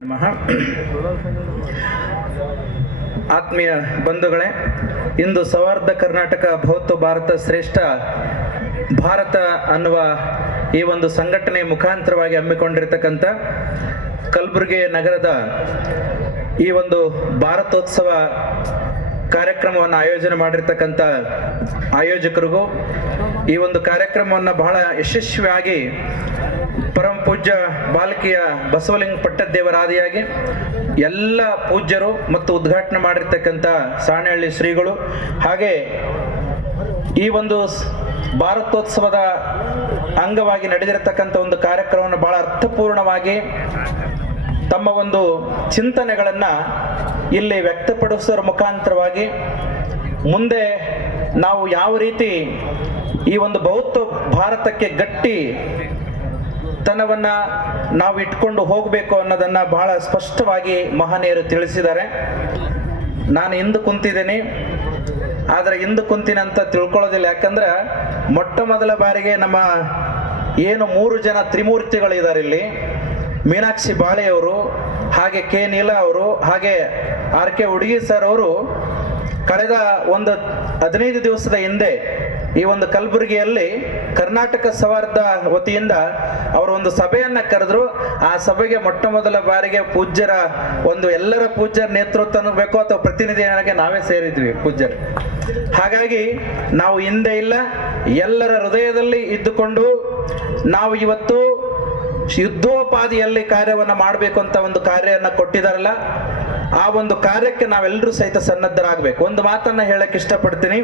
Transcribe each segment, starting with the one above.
ನಮಃ. ಆತ್ಮೀಯ ಬಂಧುಗಳೇ, ಇಂದು ಸೌಹಾರ್ದ ಕರ್ನಾಟಕ ಭೌತ ಭಾರತ ಶ್ರೇಷ್ಠ ಭಾರತ ಅನ್ನುವ ಈ ಒಂದು ಸಂಘಟನೆ ಮುಖಾಂತರವಾಗಿ ಹಮ್ಮಿಕೊಂಡಿರತಕ್ಕಂಥ ಕಲಬುರಗಿ ನಗರದ ಈ ಒಂದು ಭಾರತೋತ್ಸವ ಕಾರ್ಯಕ್ರಮವನ್ನು ಆಯೋಜನೆ ಮಾಡಿರ್ತಕ್ಕಂಥ ಆಯೋಜಕರಿಗೂ ಈ ಒಂದು ಕಾರ್ಯಕ್ರಮವನ್ನು ಬಹಳ ಯಶಸ್ವಿಯಾಗಿ ಪರಮ ಪೂಜ್ಯ ಬಾಲಕಿಯ ಬಸವಲಿಂಗ ಪಟ್ಟದೇವರಾದಿಯಾಗಿ ಎಲ್ಲ ಪೂಜ್ಯರು ಮತ್ತು ಉದ್ಘಾಟನೆ ಮಾಡಿರ್ತಕ್ಕಂಥ ಸಾಣೇಹಳ್ಳಿ ಶ್ರೀಗಳು, ಹಾಗೆ ಈ ಒಂದು ಭಾರತೋತ್ಸವದ ಅಂಗವಾಗಿ ನಡೆದಿರತಕ್ಕಂಥ ಒಂದು ಕಾರ್ಯಕ್ರಮವನ್ನು ಬಹಳ ಅರ್ಥಪೂರ್ಣವಾಗಿ ತಮ್ಮ ಒಂದು ಚಿಂತನೆಗಳನ್ನು ಇಲ್ಲಿ ವ್ಯಕ್ತಪಡಿಸೋರ ಮುಖಾಂತರವಾಗಿ ಮುಂದೆ ನಾವು ಯಾವ ರೀತಿ ಈ ಒಂದು ಬೌದ್ಧ ಭಾರತಕ್ಕೆ ಗಟ್ಟಿ ತನವನ್ನು ನಾವು ಇಟ್ಕೊಂಡು ಹೋಗಬೇಕು ಅನ್ನೋದನ್ನು ಬಹಳ ಸ್ಪಷ್ಟವಾಗಿ ಮಹನೀಯರು ತಿಳಿಸಿದ್ದಾರೆ. ನಾನು ಹಿಂದೆ ಕುಂತಿದ್ದೀನಿ, ಆದರೆ ಹಿಂದೆ ಕುಂತಿನಂತ ತಿಳ್ಕೊಳ್ಳೋದಿಲ್ಲ. ಯಾಕಂದ್ರೆ ಮೊಟ್ಟ ಮೊದಲ ಬಾರಿಗೆ ನಮ್ಮ ಏನು 3 ಜನ ತ್ರಿಮೂರ್ತಿಗಳಿದ್ದಾರೆ ಇಲ್ಲಿ, ಮೀನಾಕ್ಷಿ ಬಾಳೆಯವರು, ಹಾಗೆ ಕೆ ನೀಲಾ ಅವರು, ಹಾಗೆ ಆರ್ ಕೆ ಹುಡುಗಿ ಸರ್ ಅವರು ಕಳೆದ ಒಂದು 15 ದಿವಸದ ಹಿಂದೆ ಈ ಒಂದು ಕಲಬುರಗಿಯಲ್ಲಿ ಕರ್ನಾಟಕ ಸೌಹಾರ್ದ ವತಿಯಿಂದ ಅವರು ಒಂದು ಸಭೆಯನ್ನ ಕರೆದ್ರು. ಆ ಸಭೆಗೆ ಮೊಟ್ಟ ಮೊದಲ ಬಾರಿಗೆ ಪೂಜ್ಯರ ಒಂದು ಎಲ್ಲರ ಪೂಜ್ಯರ ನೇತೃತ್ವ ಬೇಕು ಅಥವಾ ಪ್ರತಿನಿಧಿಯಾಗಿ ನಾವೇ ಸೇರಿದ್ವಿ ಪೂಜ್ಯರು. ಹಾಗಾಗಿ ನಾವು ಹಿಂದೆ ಇಲ್ಲ, ಎಲ್ಲರ ಹೃದಯದಲ್ಲಿ ಇದ್ದುಕೊಂಡು ನಾವು ಇವತ್ತು ಯುದ್ಧೋಪಾದಿಯಲ್ಲಿ ಕಾರ್ಯವನ್ನು ಮಾಡಬೇಕು ಅಂತ ಒಂದು ಕಾರ್ಯವನ್ನು ಕೊಟ್ಟಿದಾರಲ್ಲ, ಆ ಒಂದು ಕಾರ್ಯಕ್ಕೆ ನಾವೆಲ್ಲರೂ ಸಹಿತ ಸನ್ನದ್ಧರಾಗಬೇಕು. ಒಂದು ಮಾತನ್ನ ಹೇಳಕ್ ಇಷ್ಟಪಡ್ತೀನಿ.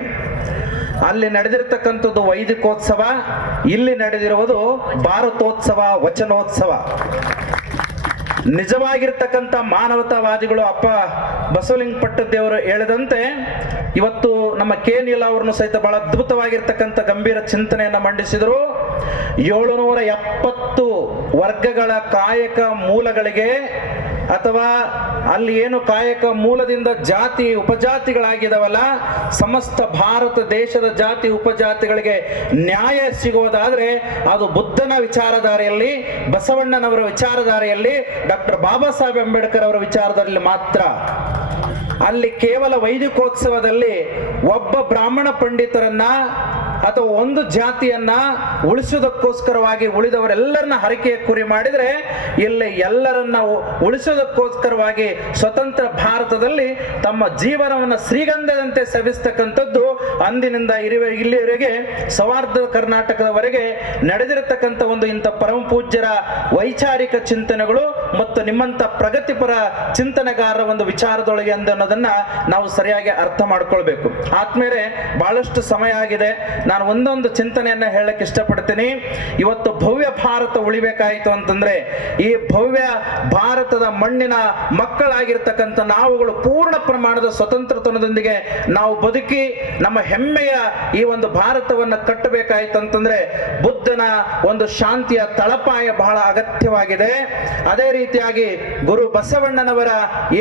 ಅಲ್ಲಿ ನಡೆದಿರ್ತಕ್ಕಂಥದ್ದು ವೈದಿಕೋತ್ಸವ, ಇಲ್ಲಿ ನಡೆದಿರುವುದು ಭಾರತೋತ್ಸವ, ವಚನೋತ್ಸವ. ನಿಜವಾಗಿರ್ತಕ್ಕಂಥ ಮಾನವತಾವಾದಿಗಳು ಅಪ್ಪ ಬಸವಲಿಂಗ ಪಟ್ಟದೇವರು ಹೇಳಿದಂತೆ ಇವತ್ತು ನಮ್ಮ ಕೆ ನೀಲಾ ಅವರನ್ನು ಸಹಿತ ಬಹಳ ಅದ್ಭುತವಾಗಿರ್ತಕ್ಕಂಥ ಗಂಭೀರ ಚಿಂತನೆಯನ್ನು ಮಂಡಿಸಿದರು. 770 ವರ್ಗಗಳ ಕಾಯಕ ಮೂಲಗಳಿಗೆ ಅಥವಾ ಅಲ್ಲಿ ಏನು ಕಾಯಕ ಮೂಲದಿಂದ ಜಾತಿ ಉಪಜಾತಿಗಳಾಗಿದಾವಲ್ಲ, ಸಮಸ್ತ ಭಾರತ ದೇಶದ ಜಾತಿ ಉಪಜಾತಿಗಳಿಗೆ ನ್ಯಾಯ ಸಿಗುವುದಾದ್ರೆ ಅದು ಬುದ್ಧನ ವಿಚಾರಧಾರೆಯಲ್ಲಿ, ಬಸವಣ್ಣನವರ ವಿಚಾರಧಾರೆಯಲ್ಲಿ, ಡಾಕ್ಟರ್ ಬಾಬಾ ಸಾಹೇಬ್ ಅಂಬೇಡ್ಕರ್ ಅವರ ವಿಚಾರಧಾರೆಯಲ್ಲಿ ಮಾತ್ರ. ಅಲ್ಲಿ ಕೇವಲ ವೈದಿಕೋತ್ಸವದಲ್ಲಿ ಒಬ್ಬ ಬ್ರಾಹ್ಮಣ ಪಂಡಿತರನ್ನ ಅಥವಾ ಒಂದು ಜಾತಿಯನ್ನ ಉಳಿಸೋದಕ್ಕೋಸ್ಕರವಾಗಿ ಉಳಿದವರೆಲ್ಲರನ್ನ ಹರಕೆಯ ಕುರಿ ಮಾಡಿದ್ರೆ, ಇಲ್ಲಿ ಎಲ್ಲರನ್ನ ಉಳಿಸೋದಕ್ಕೋಸ್ಕರವಾಗಿ ಸ್ವತಂತ್ರ ಭಾರತದಲ್ಲಿ ತಮ್ಮ ಜೀವನವನ್ನು ಶ್ರೀಗಂಧದಂತೆ ಸವಿಸ್ತಕ್ಕಂಥದ್ದು ಅಂದಿನಿಂದ ಇಲ್ಲಿವರೆಗೆ ಸೌಹಾರ್ದ ಕರ್ನಾಟಕದವರೆಗೆ ನಡೆದಿರತಕ್ಕಂಥ ಒಂದು ಇಂಥ ಪರಮ ಪೂಜ್ಯರ ವೈಚಾರಿಕ ಚಿಂತನೆಗಳು ಮತ್ತು ನಿಮ್ಮಂತ ಪ್ರಗತಿಪರ ಚಿಂತನೆಗಾರರ ಒಂದು ವಿಚಾರದೊಳಗೆ ಅನ್ನೋದನ್ನ ನಾವು ಸರಿಯಾಗಿ ಅರ್ಥ ಮಾಡ್ಕೊಳ್ಬೇಕು. ಆದ್ಮೇಲೆ ಬಹಳಷ್ಟು ಸಮಯ ಆಗಿದೆ, ನಾನು ಒಂದೊಂದು ಚಿಂತನೆಯನ್ನ ಹೇಳಕ್ ಇಷ್ಟಪಡ್ತೀನಿ. ಇವತ್ತು ಭವ್ಯ ಭಾರತ ಉಳಿಬೇಕಾಯಿತು ಅಂತಂದ್ರೆ ಈ ಭವ್ಯ ಭಾರತದ ಮಣ್ಣಿನ ಮಕ್ಕಳಾಗಿರ್ತಕ್ಕಂಥ ನಾವುಗಳು ಪೂರ್ಣ ಪ್ರಮಾಣದ ಸ್ವತಂತ್ರತನದೊಂದಿಗೆ ನಾವು ಬದುಕಿ ನಮ್ಮ ಹೆಮ್ಮೆಯ ಈ ಒಂದು ಭಾರತವನ್ನು ಕಟ್ಟಬೇಕಾಯಿತು ಅಂತಂದ್ರೆ ಬುದ್ಧನ ಒಂದು ಶಾಂತಿಯ ತಳಪಾಯ ಬಹಳ ಅಗತ್ಯವಾಗಿದೆ. ಅದೇ ರೀತಿಯಾಗಿ ಗುರು ಬಸವಣ್ಣನವರ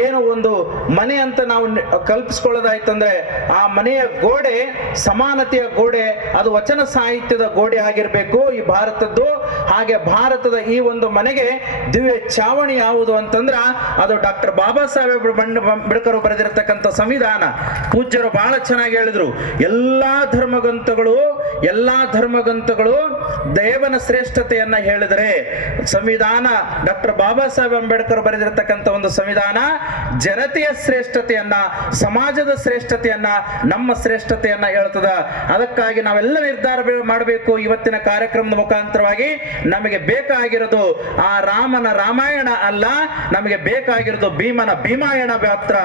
ಏನು ಒಂದು ಮನೆ ಅಂತ ನಾವು ಕಲ್ಪಿಸ್ಕೊಳ್ಳೋದಾಯ್ತಂದ್ರೆ ಆ ಮನೆಯ ಗೋಡೆ ಸಮಾನತೆಯ ಗೋಡೆ, ಅದು ವಚನ ಸಾಹಿತ್ಯದ ಗೋಡೆ ಆಗಿರಬೇಕು ಈ ಭಾರತದ್ದು. ಹಾಗೆ ಭಾರತದ ಈ ಒಂದು ಮನೆಗೆ ದಿವ್ಯ ಚಾವಣಿ ಯಾವುದು ಅಂತಂದ್ರ ಅದು ಡಾಕ್ಟರ್ ಬಾಬಾ ಸಾಹೇಬ್ ಅಂಬೇಡ್ಕರ್ ಬರೆದಿರತಕ್ಕಂಥ ಸಂವಿಧಾನ. ಪೂಜ್ಯರು ಬಹಳ ಚೆನ್ನಾಗಿ ಹೇಳಿದ್ರು, ಎಲ್ಲಾ ಧರ್ಮಗ್ರಂಥಗಳು ದೇವನ ಶ್ರೇಷ್ಠತೆಯನ್ನ ಹೇಳಿದರೆ ಸಂವಿಧಾನ ಡಾಕ್ಟರ್ ಬಾಬಾ ಸಾಹೇಬ್ ಅಂಬೇಡ್ಕರ್ ಬರೆದಿರತಕ್ಕಂಥ ಒಂದು ಸಂವಿಧಾನ ಜನತೆಯ ಶ್ರೇಷ್ಠತೆಯನ್ನ, ಸಮಾಜದ ಶ್ರೇಷ್ಠತೆಯನ್ನ, ನಮ್ಮ ಶ್ರೇಷ್ಠತೆಯನ್ನ ಹೇಳ್ತದ. ಅದಕ್ಕಾಗಿ ನಾವೆಲ್ಲ ನಿರ್ಧಾರ ಮಾಡಬೇಕು. ಇವತ್ತಿನ ಕಾರ್ಯಕ್ರಮದ ಮುಖಾಂತರವಾಗಿ ನಮಗೆ ಬೇಕಾಗಿರೋದು ಆ ರಾಮನ ರಾಮಾಯಣ ಅಲ್ಲ, ನಮಗೆ ಬೇಕಾಗಿರೋದು ಭೀಮನ ಭೀಮಾಯಣ ಮಾತ್ರ.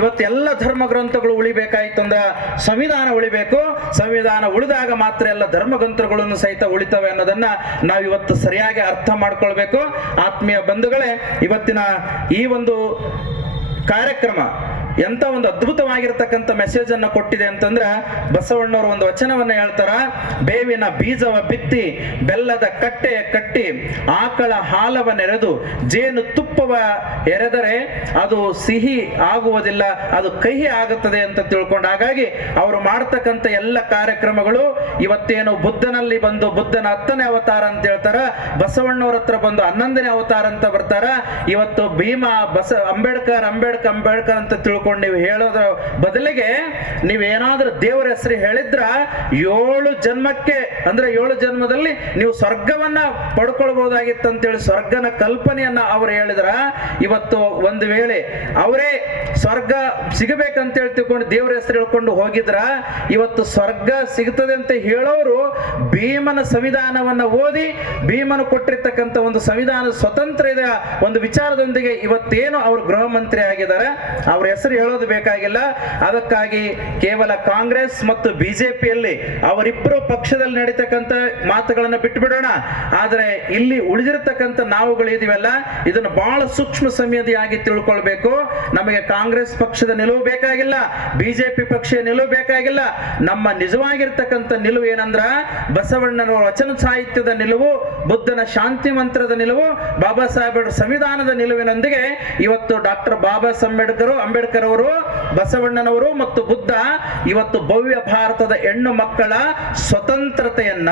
ಇವತ್ತು ಎಲ್ಲ ಧರ್ಮ ಗ್ರಂಥಗಳು ಉಳಿಬೇಕಾಯ್ತು ಅಂದ್ರೆ ಸಂವಿಧಾನ ಉಳಿಬೇಕು. ಸಂವಿಧಾನ ಉಳಿದಾಗ ಮಾತ್ರ ಎಲ್ಲ ಧರ್ಮ ಗ್ರಂಥಗಳನ್ನು ಸಹಿತ ಉಳಿತವೆ ಅನ್ನೋದನ್ನ ನಾವು ಇವತ್ತು ಸರಿಯಾಗಿ ಅರ್ಥ ಮಾಡ್ಕೊಳ್ಬೇಕು. ಆತ್ಮೀಯ ಬಂಧುಗಳೇ, ಇವತ್ತಿನ ಈ ಒಂದು ಕಾರ್ಯಕ್ರಮ ಎಂತ ಒಂದು ಅದ್ಭುತವಾಗಿರ್ತಕ್ಕಂಥ ಮೆಸೇಜ್ ಅನ್ನ ಕೊಟ್ಟಿದೆ ಅಂತಂದ್ರೆ ಬಸವಣ್ಣವರು ಒಂದು ವಚನವನ್ನ ಹೇಳ್ತಾರ, ಬೇವಿನ ಬೀಜವ ಬಿತ್ತಿ ಬೆಲ್ಲದ ಕಟ್ಟೆಯ ಕಟ್ಟಿ ಆಕಳ ಹಾಲವ ನೆರೆದು ಜೇನು ತುಪ್ಪವ ಎರೆದರೆ ಅದು ಸಿಹಿ ಆಗುವುದಿಲ್ಲ, ಅದು ಕಹಿ ಆಗುತ್ತದೆ ಅಂತ ತಿಳ್ಕೊಂಡು, ಹಾಗಾಗಿ ಅವರು ಮಾಡ್ತಕ್ಕಂಥ ಎಲ್ಲ ಕಾರ್ಯಕ್ರಮಗಳು ಇವತ್ತೇನು ಬುದ್ಧನಲ್ಲಿ ಬಂದು ಬುದ್ಧನ 10ನೇ ಅವತಾರ ಅಂತ ಹೇಳ್ತಾರ, ಬಸವಣ್ಣವ್ರ ಹತ್ರ ಬಂದು 11ನೇ ಅವತಾರ ಅಂತ ಬರ್ತಾರ. ಇವತ್ತು ಭೀಮಾ ಅಂಬೇಡ್ಕರ್ ಅಂತ ತಿಳ್ಕೊಂಡು ನೀವು ಹೇಳೋದ್ರ ಬದಲಿಗೆ ನೀವೇನಾದ್ರೂ ದೇವರ ಹೆಸರು ಹೇಳಿದ್ರ 7 ಜನ್ಮಕ್ಕೆ ಅಂದ್ರೆ 7 ಜನ್ಮದಲ್ಲಿ ನೀವು ಸ್ವರ್ಗವನ್ನ ಪಡ್ಕೊಳ್ಬಹುದಾಗಿತ್ತು ಅಂತೇಳಿ ಸ್ವರ್ಗನ ಕಲ್ಪನೆಯನ್ನ ಅವ್ರು ಹೇಳಿದ್ರ, ಇವತ್ತು ಒಂದು ವೇಳೆ ಅವರೇ ಸ್ವರ್ಗ ಸಿಗಬೇಕಂತೇಳಿ ತಿಳ್ಕೊಂಡು ದೇವರ ಹೆಸರು ಹೇಳ್ಕೊಂಡು ಹೋಗಿದ್ರ, ಇವತ್ತು ಸ್ವರ್ಗ ಸಿಗ್ತದೆ ಅಂತ ಹೇಳೋರು ಭೀಮನ ಸಂವಿಧಾನವನ್ನ ಓದಿ ಭೀಮನು ಕೊಟ್ಟಿರ್ತಕ್ಕಂಥ ಒಂದು ಸಂವಿಧಾನ ಸ್ವತಂತ್ರ ಇದೆ ಒಂದು ವಿಚಾರದೊಂದಿಗೆ ಇವತ್ತೇನು ಅವರು ಗೃಹ ಮಂತ್ರಿ ಆಗಿದ್ದಾರೆ, ಅವ್ರ ಹೆಸರು ಹೇಳೋದು ಬೇಕಾಗಿಲ್ಲ. ಅದಕ್ಕಾಗಿ ಕೇವಲ ಕಾಂಗ್ರೆಸ್ ಮತ್ತು ಬಿಜೆಪಿಯಲ್ಲಿ ಅವರಿಬ್ಬರು ಪಕ್ಷದಲ್ಲಿ ನಡೀತಕ್ಕಂಥ ಮಾತುಗಳನ್ನ ಬಿಟ್ಟು ಬಿಡೋಣ. ಆದ್ರೆ ಇಲ್ಲಿ ಉಳಿದಿರತಕ್ಕಂಥ ನಾವುಗಳು ಇದೀವಲ್ಲ, ಇದನ್ನು ಬಹಳ ಸೂಕ್ಷ್ಮ ಸಂವೇದಿಯಾಗಿ ತಿಳ್ಕೊಳ್ಬೇಕು. ನಮಗೆ ಕಾಂಗ್ರೆಸ್ ಪಕ್ಷದ ನಿಲುವು ಬೇಕಾಗಿಲ್ಲ, ಬಿಜೆಪಿ ಪಕ್ಷದ ನಿಲುವು ಬೇಕಾಗಿಲ್ಲ. ನಮ್ಮ ನಿಜವಾಗಿರ್ತಕ್ಕಂಥ ನಿಲುವು ಏನಂದ್ರ ಬಸವಣ್ಣನವರ ವಚನ ಸಾಹಿತ್ಯದ ನಿಲುವು, ಬುದ್ಧನ ಶಾಂತಿ ಮಂತ್ರದ ನಿಲುವು, ಬಾಬಾ ಸಾಹೇಬ್ ಸಂವಿಧಾನದ ನಿಲುವಿನೊಂದಿಗೆ ಇವತ್ತು ಡಾಕ್ಟರ್ ಬಾಬಾ ಅಂಬೇಡ್ಕರ್ ಅವರು, ಬಸವಣ್ಣನವರು ಮತ್ತು ಬುದ್ಧ ಇವತ್ತು ಭವ್ಯ ಭಾರತದ ಹೆಣ್ಣು ಮಕ್ಕಳ ಸ್ವತಂತ್ರತೆಯನ್ನ,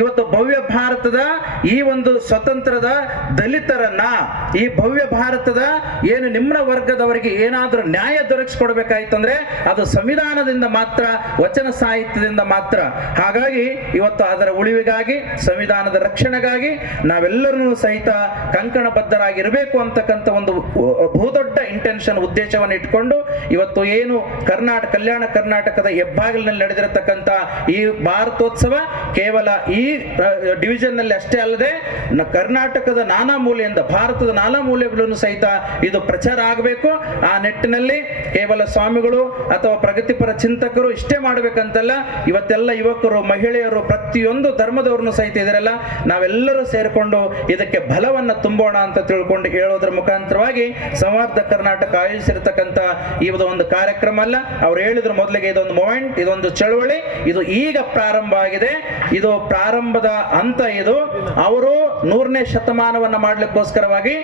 ಇವತ್ತು ಭವ್ಯ ಭಾರತದ ಈ ಒಂದು ಸ್ವತಂತ್ರದ ದಲಿತರನ್ನ, ಈ ಭವ್ಯ ಭಾರತದ ಏನು ನಿಮ್ನ ವರ್ಗದವರಿಗೆ ಏನಾದ್ರೂ ನ್ಯಾಯ ದೊರಕಿಸಿಕೊಡ್ಬೇಕಾಯ್ತಂದ್ರೆ ಅದು ಸಂವಿಧಾನದಿಂದ ಮಾತ್ರ, ವಚನ ಸಾಹಿತ್ಯದಿಂದ ಮಾತ್ರ. ಹಾಗಾಗಿ ಇವತ್ತು ಅದರ ಉಳಿವಿಗಾಗಿ, ಸಂವಿಧಾನದ ರಕ್ಷಣೆಗಾಗಿ ನಾವೆಲ್ಲರೂ ಸಹಿತ ಕಂಕಣಬದ್ಧರಾಗಿರಬೇಕು ಅಂತಕ್ಕಂಥ ಒಂದು ಬಹುದೊಡ್ಡ ಇಂಟೆನ್ಷನ್, ಉದ್ದೇಶವನ್ನು ಇಟ್ಕೊಂಡು ಇವತ್ತು ಏನು ಕಲ್ಯಾಣ ಕರ್ನಾಟಕದ ಹೆಬ್ಬಾಗಿಲಿನಲ್ಲಿ ನಡೆದಿರತಕ್ಕಂಥ ಈ ಭಾರತೋತ್ಸವ ಕೇವಲ ಈ ಡಿವಿಷನ್ ನಲ್ಲಿ ಅಷ್ಟೇ ಅಲ್ಲದೆ ಕರ್ನಾಟಕದ ನಾನಾ ಮೂಲೆಯಿಂದ, ಭಾರತದ ನಾನಾ ಮೂಲೆಗಳನ್ನು ಸಹಿತ ಇದು ಪ್ರಚಾರ ಆಗಬೇಕು. ಆ ನಿಟ್ಟಿನಲ್ಲಿ ಕೇವಲ ಸ್ವಾಮಿಗಳು ಅಥವಾ ಪ್ರಗತಿಪರ ಚಿಂತಕರು ಇಷ್ಟೇ ಮಾಡಬೇಕಂತಲ್ಲ, ಇವತ್ತೆಲ್ಲ ಯುವಕರು, ಮಹಿಳೆಯರು, ಪ್ರತಿಯೊಂದು ಧರ್ಮದವ್ರನ್ನು ಸಹಿತ ಇದರಲ್ಲ ನಾವೆಲ್ಲರೂ ಸೇರಿಕೊಂಡು ಇದಕ್ಕೆ ಬಲವನ್ನ ತುಂಬೋಣ ಅಂತ ತಿಳ್ಕೊಂಡು ಹೇಳೋದ್ರ ಮುಖಾಂತರವಾಗಿ ಸಂವಾದ ಕರ್ನಾಟಕ ಆಯೋಜಿಸಿರ್ತಕ್ಕಂಥ ಈ ಒಂದು ಕಾರ್ಯಕ್ರಮ ಅಲ್ಲ, ಅವ್ರು ಹೇಳಿದ್ರು ಮೊದಲಿಗೆ ಇದೊಂದು ಮೂಮೆಂಟ್, ಇದೊಂದು ಚಳವಳಿ, ಇದು ಈಗ ಪ್ರಾರಂಭ ಆಗಿದೆ, ಇದು ಪ್ರಾರಂಭದ ಹಂತ. ಇದು ಅವರು 100ನೇ ಶತಮಾನವನ್ನ ಮಾಡ್ಲಿಕ್ಕೋಸ್ಕರವಾಗಿ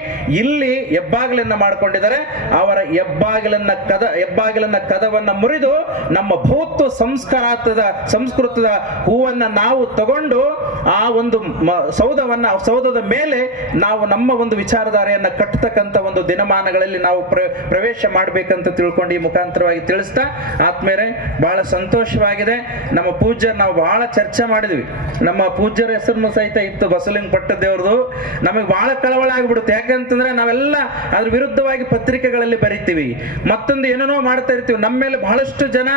ಇಲ್ಲಿ ಹೆಬ್ಬಾಗಿಲನ್ನ ಮಾಡ್ಕೊಂಡಿದ್ದಾರೆ. ಅವರ ಹೆಬ್ಬಾಗಿಲನ್ನ ಕದವನ್ನ ಮುರಿದು ನಮ್ಮ ಬಹುತ್ವ ಸಂಸ್ಕೃತದ ಹೂವನ್ನ ನಾವು ತಗೊಂಡು ಆ ಒಂದು ಸೌಧದ ಮೇಲೆ ನಾವು ನಮ್ಮ ಒಂದು ವಿಚಾರಧಾರೆಯನ್ನ ಕಟ್ಟತಕ್ಕಂಥ ಒಂದು ದಿನಮಾನಗಳಲ್ಲಿ ನಾವು ಪ್ರವೇಶ ಮಾಡ್ಬೇಕಂತ ತಿಳ್ಕೊಂಡು ಈ ಮುಖಾಂತರವಾಗಿ ತಿಳಿಸ್ತಾ, ಆತ್ಮೇಲೆ ಬಹಳ ಸಂತೋಷವಾಗಿದೆ. ನಮ್ಮ ಪೂಜ್ಯರು ನಾವು ಬಹಳ ಚರ್ಚೆ ಮಾಡಿದ್ವಿ, ನಮ್ಮ ಪೂಜ್ಯರ ಹೆಸರನ್ನು ಸಹಿತ ಇತ್ತು ಬಸವಲಿಂಗ ಪಟ್ಟದೇವ್ರದು. ನಮಗೆ ಬಹಳ ಕಳವಳ ಆಗ್ಬಿಡುತ್ತೆ, ಯಾಕಂತಂದ್ರೆ ನಾವೆಲ್ಲ ಅದ್ರ ವಿರುದ್ಧವಾಗಿ ಪತ್ರಿಕೆಗಳಲ್ಲಿ ಬರಿತೀವಿ, ಮತ್ತೊಂದು ಏನೇನೋ ಮಾಡ್ತಾ ಇರ್ತೀವಿ. ನಮ್ಮ ಮೇಲೆ ಬಹಳಷ್ಟು ಜನ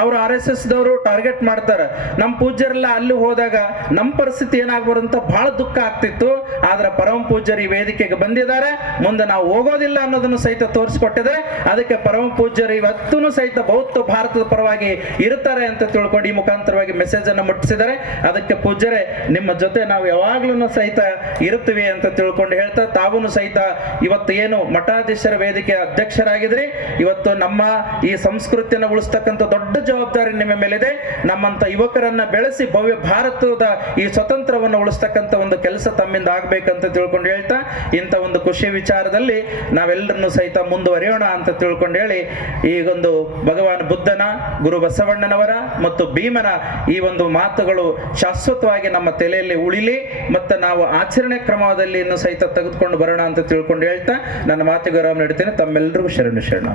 ಅವರು RSS ದವರು ಟಾರ್ಗೆಟ್ ಮಾಡ್ತಾರೆ. ನಮ್ಮ ಪೂಜ್ಯರೆಲ್ಲ ಅಲ್ಲಿ ಹೋದಾಗ ನಮ್ಮ ಪರಿಸ್ಥಿತಿ ಏನಾಗ್ಬಾರ್ದು ಅಂತ ಬಹಳ ದುಃಖ ಆಗ್ತಿತ್ತು. ಆದ್ರೆ ಪರಮ ಪೂಜ್ಯರು ಈ ವೇದಿಕೆಗೆ ಬಂದಿದ್ದಾರೆ, ಮುಂದೆ ನಾವು ಹೋಗೋದಿಲ್ಲ ಅನ್ನೋದನ್ನು ಸಹಿತ ತೋರಿಸಿಕೊಟ್ಟಿದ್ದಾರೆ. ಅದಕ್ಕೆ ಪರಮ ಪೂಜ್ಯರು ಇವತ್ತೂ ಸಹಿತ ಬೌದ್ಧ ಭಾರತದ ಪರವಾಗಿ ಇರ್ತಾರೆ ಅಂತ ತಿಳ್ಕೊಂಡು ಈ ಮುಖಾಂತರವಾಗಿ ಮೆಸೇಜ್ ಅನ್ನು ಮುಟ್ಟಿಸಿದ್ದಾರೆ. ಅದಕ್ಕೆ ಪೂಜ್ಯರೇ, ನಿಮ್ಮ ಜೊತೆ ನಾವು ಯಾವಾಗ್ಲೂ ಸಹಿತ ಇರುತ್ತೀವಿ ಅಂತ ತಿಳ್ಕೊಂಡು ಹೇಳ್ತಾ, ತಾವು ಸಹಿತ ಇವತ್ತು ಏನು ಮಠಾಧೀಶರ ವೇದಿಕೆ ಅಧ್ಯಕ್ಷರಾಗಿದ್ರಿ, ಇವತ್ತು ನಮ್ಮ ಈ ಸಂಸ್ಕೃತಿಯನ್ನು ಉಳಿಸ್ತಕ್ಕಂಥ ದೊಡ್ಡ ಜವಾಬ್ದಾರಿ ನಿಮ್ಮ ಮೇಲಿದೆ. ನಮ್ಮಂತ ಯುವಕರನ್ನ ಬೆಳೆಸಿ ಭವ್ಯ ಭಾರತದ ಈ ಸ್ವತಂತ್ರವನ್ನು ಉಳಿಸ್ತಕ್ಕಂಥ ಒಂದು ಕೆಲಸ ತಮ್ಮಿಂದ ಆಗ್ಬೇಕಂತ ತಿಳ್ಕೊಂಡು ಹೇಳ್ತಾ, ಇಂಥ ಒಂದು ಖುಷಿ ವಿಚಾರದಲ್ಲಿ ನಾವೆಲ್ಲರನ್ನು ಸಹಿತ ಮುಂದುವರಿಯೋಣ ಅಂತ ತಿಳ್ಕೊಂಡು ಹೇಳಿ, ಈಗೊಂದು ಭಗವಾನ್ ಬುದ್ಧನ, ಗುರು ಬಸವಣ್ಣನವರ ಮತ್ತು ಭೀಮನ ಈ ಒಂದು ಮಾತುಗಳು ಶಾಶ್ವತವಾಗಿ ನಮ್ಮ ತಲೆಯಲ್ಲಿ ಉಳಿಲಿ ಮತ್ತು ನಾವು ಆಚರಣೆ ಕ್ರಮದಲ್ಲಿ ಸಹಿತ ತೆಗೆದುಕೊಂಡು ಬರೋಣ ಅಂತ ತಿಳ್ಕೊಂಡು ಹೇಳ್ತಾ ನನ್ನ ಮಾತಿಗೆ ವಿರಾಮ ನೀಡ್ತೇನೆ. ತಮ್ಮೆಲ್ಲರಿಗೂ ಶರಣ.